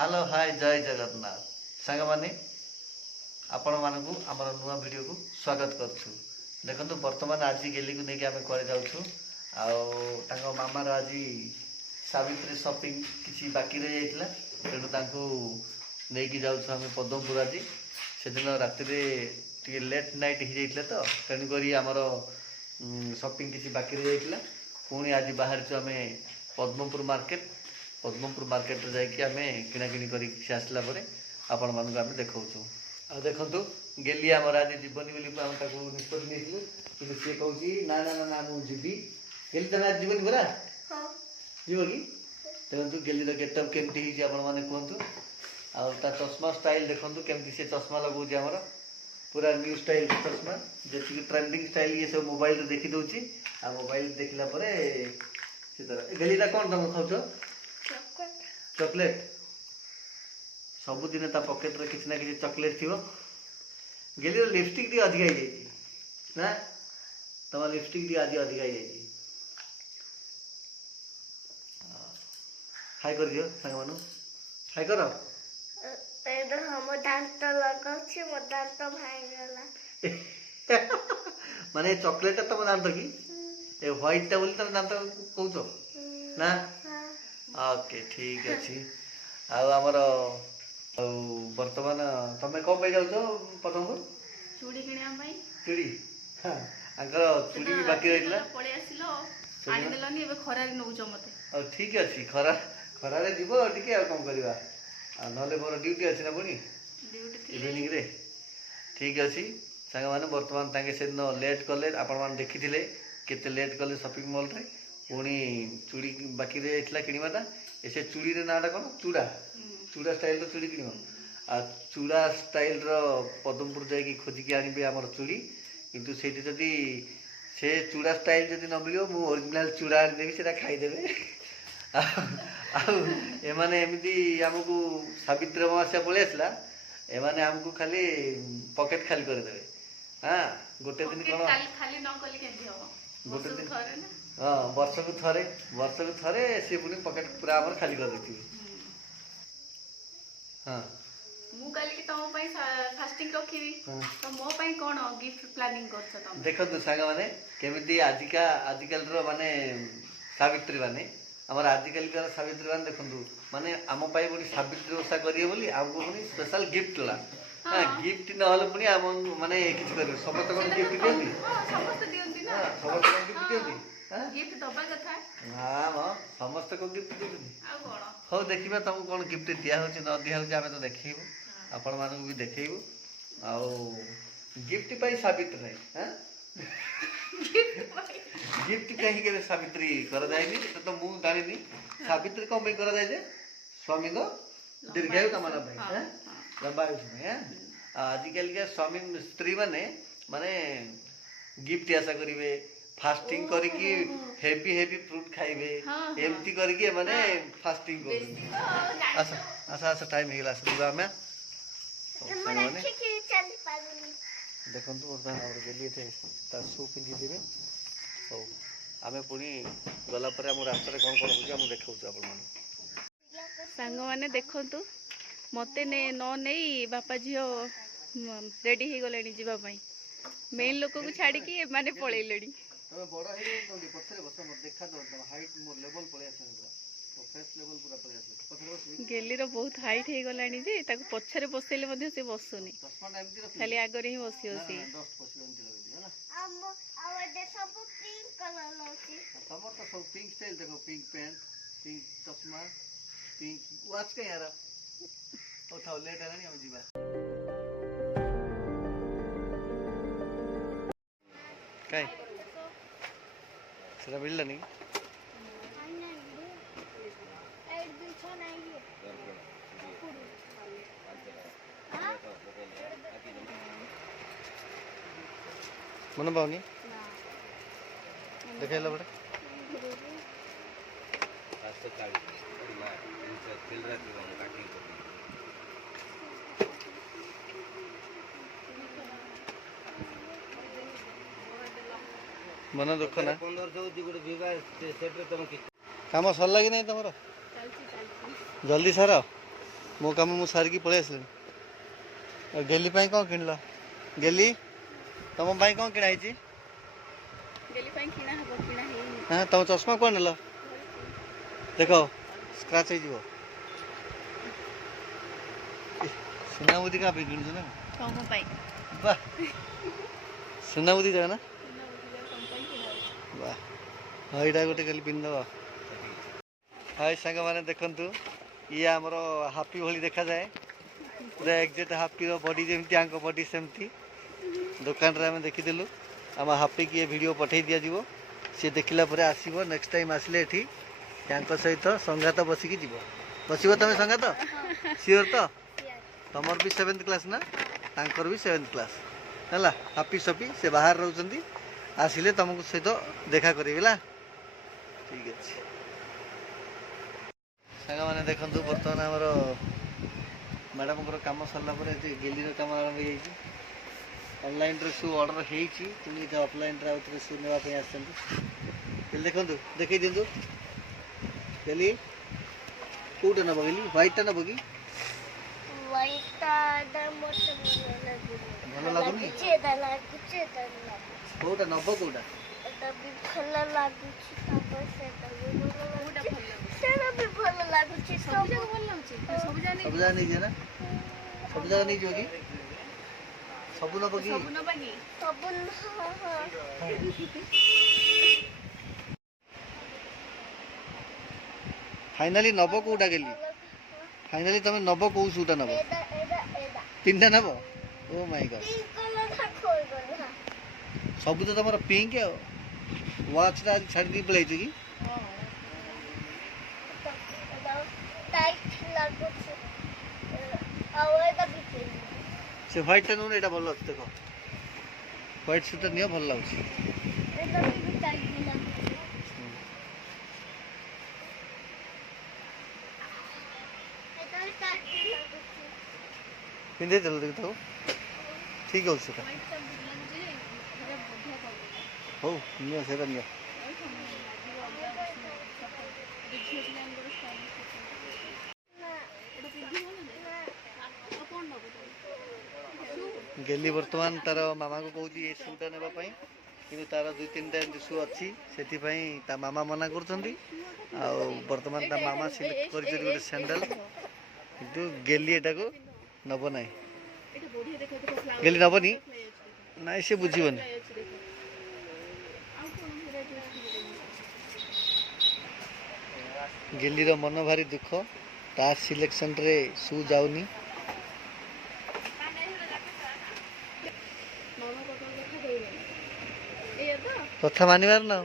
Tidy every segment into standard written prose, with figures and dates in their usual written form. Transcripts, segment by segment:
Hello hi जय जगन्नाथ सांग माने आपण मानकु आमर नुआ वीडियो को स्वागत करछु। देखंतु वर्तमान आज गेली को नेकी आमे करे जाउछु आ मामार आज सावित्री शॉपिंग किसी बाकी रही जाइतला तेणु तांको नेकी जाउछु आमे पद्मपुर आज से दिन राति रे टी लेट नाइट हो जाइतला तो तेणु करी आमर शॉपिंग किसी बाकी रही जाइतला पुणी आज बाहर छु आमे पद्मपुर मार्केट रे जाइए आम किणाकिणी कर आसला आपण मानक आम देखा आ देखु गेली आमर आज जीवनी बोली निष्पत्ति नहीं कि सी कौन ना ना ना ना मुझे गेली तुम आज जीवन परा जीव कि देखो गेली गेटअप केमती आपण मैंने कहतु आ चश्मा स्टाइल देखु केमती सी चश्मा लगाऊँ आमर पूरा न्यू स्टाइल चश्मा जी ट्रेंडिंग स्टाइल ये सब मोबाइल देखी दूसरी आ मोबाइल देखला गेलीटा कौन तुम खाऊ चॉकलेट सबुदिन ता पॉकेट रे किसी ना किसी चॉकलेट थी गेली लिपस्टिक टी अधिक आई ना तुम लिपस्टिक टी आज अधिक आई हाय कर दियो सांग मानु हाय करो हम दांत लगाउछि मो दांत भाई गेला माने चॉकलेट तुम दांत कि ए व्हाइट टा बोली तुम दांत कहउछो ना ओके ठीक अच्छे आमर बर्तमान तुम कौन पे जाऊ पदमपुर चूड़ी किणा चूड़ी हाँ चूड़ी भी बाकी रही पळे आसिलो आनी देलनी एबे खरारे नउचो मते ठीक अच्छे खरारे जीव टिके आ कम करवा नले मोर ड्यूटी अच्छी ना पुणी इवनिंग रे ठीक अच्छे सांग मैंने बर्तमान तांके से दिन लेट कले आपण मैंने देखी थे केते लेट कले शॉपिंग मॉल रे पुणी चूड़ी बाकी रही किणवाटा से चूड़ी रे नाटा कौन चूड़ा चूड़ा स्टाइल चूड़ी किण आ चूड़ा स्टाइल पद्मपुर जाकि खोजिकी आनी आमर चूड़ी किंतु से से चूड़ा स्टाइल जब न मिल मु ओरिजिनल चूड़ा आनीदेवी से खाईदेवे एमाने एमती आमको सावित्री अमावस्या पलि आसला एमाने आमको खाली पॉकेट खाली करदेवे हाँ गोटे दिन कौन खाली न कली केंदी हो गोटे दिन हाँ वर्ष को थे सी पुणी पकेट पूरा आमर खाली कर देती हाँ मु काली कि तम पई फास्टिंग रखिबी तो मो पई कोन गिफ्ट प्लानिंग करछ तम देखंतु सांगा माने केमिति आजिकल रो माने सावित्री माने हमर आजिकल का सावित्री माने देखंतु माने आम पई पुणी सावित्री ओषा करिए बोली हमको पुणी स्पेशल गिफ्ट ला हां गिफ्ट न हले पुणी हम माने किछ करियो समस्त कोन गिफ्ट दियंती समस्त दियंती ना समस्त कोन गिफ्ट दियंती गिफ्ट दबा कथा हाँ म समस्त को गिफ्ट देबनी आ कोन हो देखिबा तुमको कोन गिफ्ट दिया होची न दिया होची आमे तो देखैबो आपण मानू भी देखैबो आउ गिफ्ट पाई सावित्री नहीं हां गिफ्ट कहीं के सावित्री कर जायनी तो मु जानि नी सावित्री को पे कर जाय जे स्वामी को दीर्घायु कामना भाई हैं लंबा आयु में हैं आजकल के स्वामी स्त्री माने गिफ्ट आशा करिवे फास्टिंग करके हेवी फ्रूट खाइबे एमती करके माने फास्टिंग कर अच्छा टाइम हेला सुबह में देखंतु वर्तमान और गेली थे ता शू पिंदी देबे हो आमे पुनी गला पर हम रास्ता रे कोन कोन होजी हम देखाउ आपण माने संग माने देखंतु मते ने न नेई बापा जियो रेडी हे गलेनी जीवा पई मेन लोक को छाड़ी की माने पळेलेनी तमे बड़ा हे जल्दी पछरे बस मत देखा दो तुम हाइट मोर लेवल पळे आसे पूरा फेस लेवल पूरा पळे आसे पछरे बस गेली रो बहुत हाइट हे गलानी जे ताको पछरे बसेले मध्ये से बसुनी चश्मा टाइम की रख खाली आगरे ही बसियो सी 10 पछरे एंती लगे दी है ना आवर दे सब पिंक कलर लौची तमर तो सब पिंक स्टाइल देखो पिंक पैंट पिंक चश्मा पिंक वॉच के यार उठाओ लेट है ना हम जीवा काय सेरा बिल्ला नहीं मन पाऊनी देखेला बड़े मन दुख ना काम सरला कि नहीं तुम जल्दी सार मो काम मु सारिकी पळै आसले गेली पाई कौन किनल गेली तुम पाई कौन किणा ହେଇଛି गेली ପାଇଁ କିଣା ହବ କିଣା ହେଇନି हाँ तुम चश्मा कौन नेल देख स्क्राच हो सुना बुद्धि क्या पे किणुछ ना ତମ ପାଇଁ वाह सुना बुद्धि जाना ତମ ପାଇଁ କିଣା ହଉଛି वाह हाँ यहाँ गोटे कल पिंधब हाय सांग मैंने देखु ये आमर हापी भली देखा जाए पूरा एक्जेक्ट हापी बॉडी जमी आंक बॉडी सेमती दुकान रे आम देखीलु आम हापी की वीडियो पठे दि जाव सी देखला आसब नेक्स्ट टाइम आसिले एठी सहित संगात बसिकी जीव बसब तुम संगात सियोर तो तुमर भी 7th क्लास ना तांकर भी 7th क्लास है हापी सपी से बाहर रोचंती आसिले तुमको सहित देखा करेला ठीक अच्छे सांग मैंने देखु बर्तमान आमर मैडम कम सरला गेली कम आरंभ हो ऑनलाइन शू ऑर्डर होती ऑफलाइन शू नापी आसते देखु देखे दिंतु गेली कौटा नब गेली व्हाइटा नब कि भल लगुनि कौटा नब कौटा सब जगह नहीं ना सब जगह नहीं जो कि सब नब कि फाइनाली नब कौटा गेली फाइनाली तुम नब कौ शूटा नब 3टा नब ओ माय गॉड सब तो तुम पिंक वाच आज छाड़ दी पड़े कि से व्हाइट टा नुन एटा भल अछि देखो व्हाइट सूट नियो भल लागछि पिंदे चल देख तो ठीक हो सेटा हो नियो सेटा नियो गेली बर्तमान तार मामा को कहूँ ये शूटा नापी कि तार 2-3टा शू अच्छी से मामा मना कर मामा सिलेक्ट कर सैंडल कि गेली एटा को नब ना गेली नबनी ना से बुझीबनी गेली मन भारी दुख तार सिलेक्शन रे शू जाऊनी कथा मानवार ना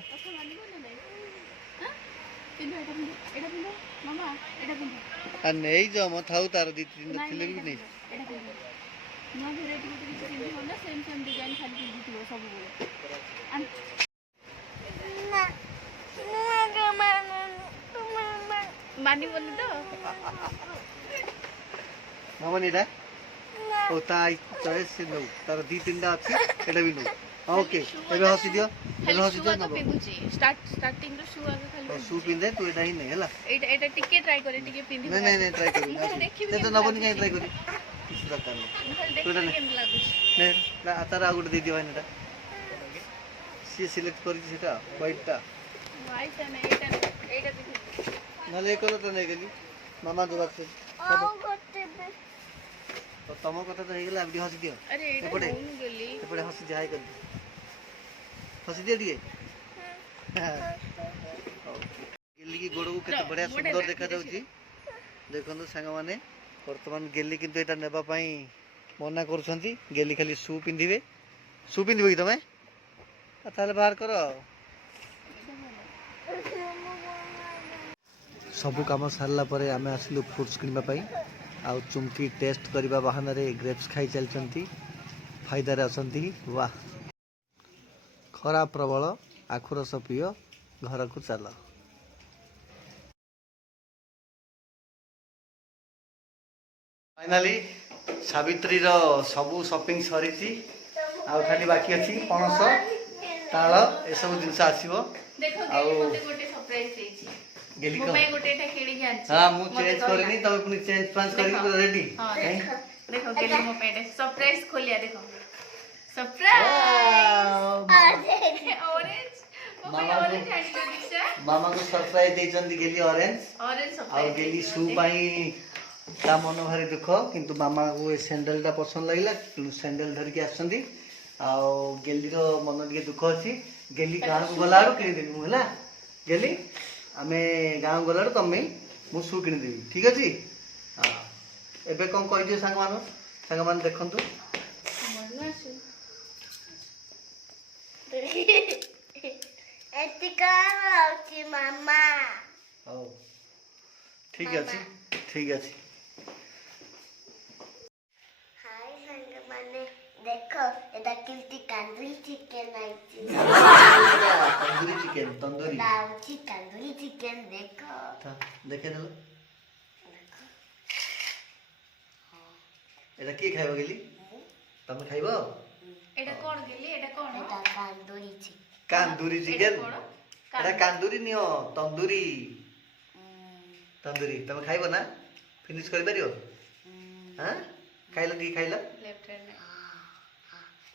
नहीं जो मत थाऊ तार 2-3 थिले भी नहीं मानिबनी तो मामनी दा ओ ताई चॉइस से नो तार 2-3टा अछि एटा भी नो ओके एबे हसी दियो ना पिंदुची स्टार्टिंग रो शू आगे खाली शू पिंदे तू एटा ही नहीं हला एटा टिके ट्राई करे टिके पिंदी नहीं ट्राई करी ते तो नबनी काई ट्राई करी किसी दरकार नहीं देखि केन लागु नहीं ना तार आ गुड दे दियो एटा सी सिलेक्ट करी सेटा व्हाइट नहीं एटा देखि नले कलर तो नहीं गेली मामा जवाब से तो तुम कथा तो हेगला अब हसी दियो अरे एटा एपटे होन गेली एपटे हसी जाय कर हसी दियो दिए गेली की गोड़ को केते बढ़िया सुंदर देखा जाउची देखंतु संग माने वर्तमान गेली किंतु एटा नेबा पई मना करछंती गेली खाली शू पिंधिबे कि तमे ताले बाहर करो सबु काम सारला परे आमे आसलु फ्रूट्स किनबा पई आउ चुमकी टेस्ट करबा बहाना रे ग्रेप्स खाई चलचंती फायदा रे असंती वाह खरा प्रबल आखु रस पियो घर को चल फाइनाली सावित्री रो सबु शॉपिंग सरीची आ खाली बाकी अछि पणस ताळ ए सब जिंस आसीबो देखो आउ गोटे सरप्राइज देछि गेली ମୋ को ପାଇଁ ଗୋଟେ ଏଟା କିଣିକି ଆଣିଛି हां मु ମତେ चेंज କହିଲା। करनी तब पुनी चेंज फांस करी देखो। रेडी ହଁ हैं ଦେଖ କେଲି ମୋ ପାଇଁ ଏଟା ସରପ୍ରାଇଜ ଖୋଲିଆ ଦେଖ ସରପ୍ରାଇଜ ऑरेंज ମୋ ପାଇଁ मामा को- ऑरेंज ଆଣିଛ ଦିଶା मामा को सरप्राइज देचंदी गेली ऑरेंज ऑरेंज ଆଉ ସରପ୍ରାଇଜ गेली शू पाई ता मन भारी दुख किंतु मामा को ए सैंडल टा पसंद लागला सैंडल धर के आछंदी ଆଉ गेली रो मन ଟିକେ दुख अछि गेली गाँ को गला किनि देबी मु हला गेली आमे गाँ गला तमे मु शू किनि देबी ठीक अछि हां एबे कोन कहि दियो सांग मान देखंतु ଏଠି କଣ ହଉଛି ମାମା ହଉ ଠିକ ଅଛି ଠିକ ଅଛି ହାଇ ସାଙ୍ଗମାନେ ଦେଖ ଏଟା କେମିତି କାନ୍ଦୁରି ଚିକେନ ଆଇଛି तंदूरी चिकन तंदूरी ଏଟା ହଉଛି କାନ୍ଦୁରି ଚିକେନ ଦେଖ था देखे देलो एटा की खाइबो गेली तमे खाइबो ଏଟା କଣ ଗେଲି ଏଟା କଣ ଏଟା କାନ୍ଦୁରି ଚିକେନ कांदूरी ଏଟା चिकन କଣ एटा कांदूरी नियो तंदूरी तंदूरी तमे खाइबो ना फिनिश करि परियो हां खाइलो की खाइलो लेफ्ट हैंड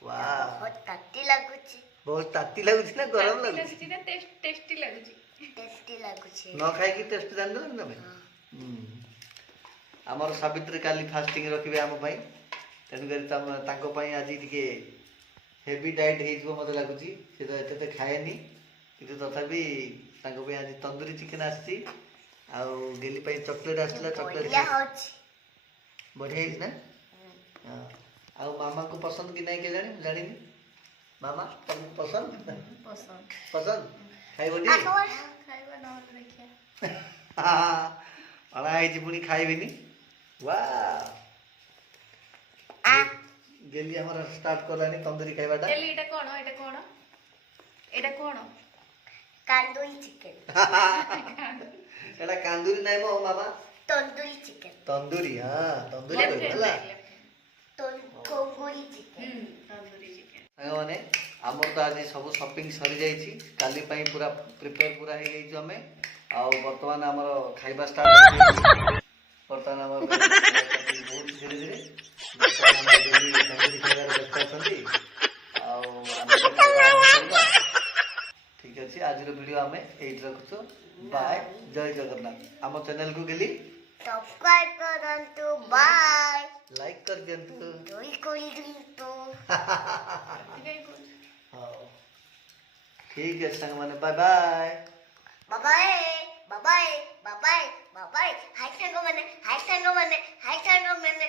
वाह ବହୁତ ତାତି ଲାଗୁଛି बहुत ताती लागुछि ना गरम लागुछि ଲାଗୁଛି ନା ଟେଷ୍ଟି ଲାଗୁଛି ଟେଷ୍ଟି ଲାଗୁଛି न खाइ की टेस्ट जान दो तमे हमर सावित्री काली फास्टिंग रखिबे हम भाई तेनु करी तम ताको पई आज टिके हेवी डाइट हेइजबो मते लागुछि से तो एते खाएनी किंतु तथापि ताको पई आज तंदूरी चिकन आछि आ गेली पई चॉकलेट आछला चॉकलेट ବଢିଆ ହଉଛି बढ़िया है ना हां आ मामा को पसंद कि नहीं के जानी मामा तुमको पसंद ପସନ୍ଦ पसंद खाइबो टी ଖାଇବା ନହେଲେ ଦେଖିଆ अड़ा है जी पुनी खाइबिनी वाह गेली हमर स्टार्ट करलानी तंदूरी खाइबाटा ଗେଲି ଏଟା କଣ ଏଟା କଣ କାନ୍ଦୁରି ଚିକେନ एटा कांदूरी नाही मो मामा ତନ୍ଦୁରି ଚିକେନ तंदूरी हां तंदूरी Left hand, कहला left hand. କୋଙ୍ଗୁରି ଚିକେନ ତନ୍ଦୁରୀ ଚିକେନ ସାଙ୍ଗମାନେ ଆମର ତ ଆଜି ସବୁ ସପିଂ ସରି ଯାଇଛି କାଲି ପାଇଁ ପୁରା ପ୍ରିପେୟାର ପୁରା ହେଇଯାଇଛୁ ଆମେ ଆଉ ବର୍ତ୍ତମାନ ଆମର ଖାଇବା ଷ୍ଟାର୍ଟ ହେଇଯାଇଛି ବର୍ତ୍ତମାନ ଆମର ବହୁତ ଧୀରେ ଧୀରେ ବର୍ତ୍ତମାନ ଆମେ ଡେଲି ତନ୍ଦୁରୀ ଖାଇବାରେ ବ୍ୟସ୍ତ ଅଛନ୍ତି ଆଉ ଆମେ ତ ଖାଇବା ଆରମ୍ଭ କରିବା ଠିକ ଅଛି ଆଜିର ଭିଡ଼ିଓ ଆମେ ଏଇଠି ରଖୁଛୁ ବାଏ ଜୟ ଜଗନ୍ନାଥ ଆମ ଚ୍ୟାନେଲକୁ ଗେଲି ସବସ୍କ୍ରାଇବ କରନ୍ତୁ ବାଏ ଲାଇକ୍ କରିଦିଅନ୍ତୁ ଦୋଇ କରିଦିଅନ୍ତୁ ହଉ ଠିକ ଅଛି ସାଙ୍ଗମାନେ ବାଏ ବାଏ ବାବାଏ ବାବାଏ ବାବାଏ ବାବାଏ ହାଇ ସାଙ୍ଗମାନେ ହାଇ ସାଙ୍ଗମାନେ ହାଇ ସାଙ୍ଗମାନେ